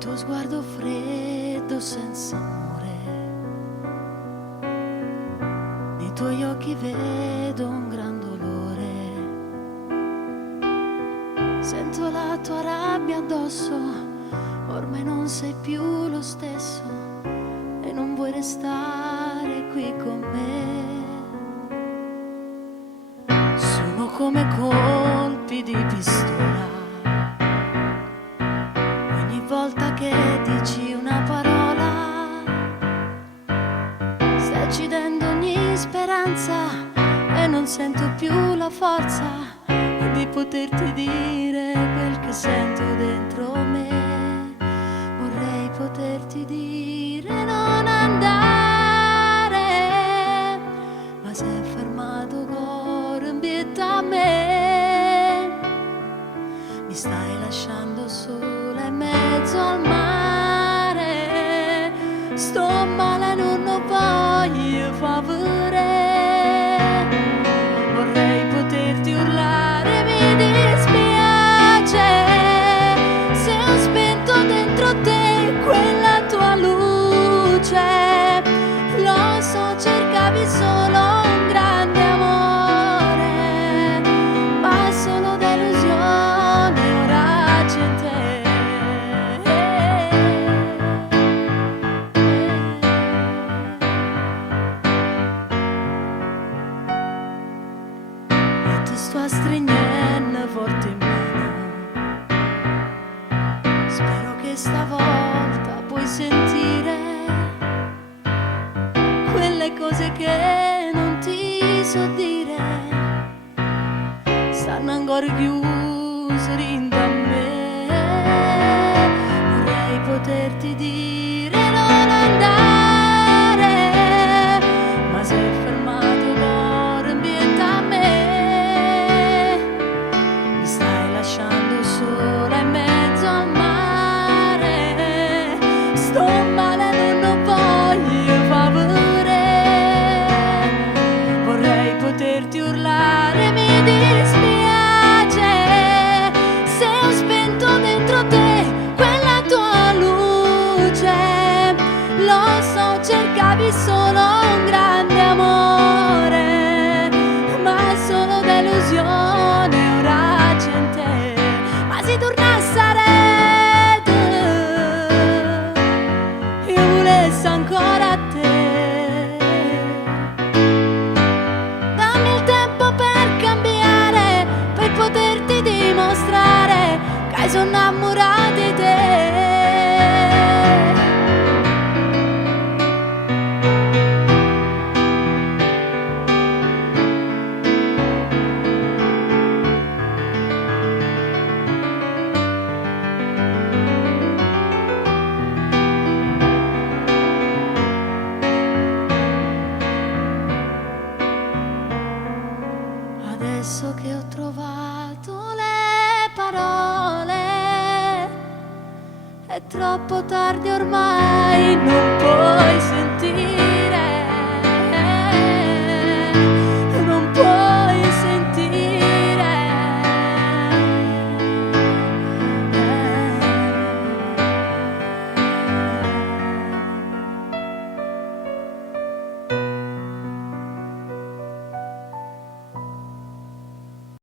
tuo sguardo freddo senza amore, nei tuoi occhi vedo un gran dolore, sento la tua rabbia addosso, ormai non sei più lo stesso e non vuoi restare qui con me. Sono come colpi di pistola, ogni volta che dici una parola stai uccidendo ogni speranza e non sento più la forza di poterti dire quel che sento dentro me. Vorrei poterti dire non andare, ma se è fermato cuore in vita a me, mi stai lasciando sola in mezzo al mare. Sto male, non lo voglio favore. Vorrei poterti urlare, mi dispiace se ho spento dentro te quella tua luce. Lo so, cercavi solo un grande amore, ma solo delusione ora c'è in te. E ti sto stringendo forte in mano, spero che stavolta puoi sentire quelle cose che non ti so dire, stanno ancora chiuse dentro a me. Vorrei poterti dire non andare, ma se è fermato cuore in vita a me, mi stai lasciando sola in mezzo al mare. Sto male, non lo voglio favore. Vorrei poterti urlare, mi dispiace se ho spento dentro te quella tua luce. Lo so, cercavi solo un grande amore, ma solo delusione ora c'è in te. Ma se tornasse a rete, io volessi ancora a te. Dammi il tempo per cambiare, per poterti dimostrare che sono innamorata di te. Adesso che ho trovato le parole, è troppo tardi ormai, non puoi sentire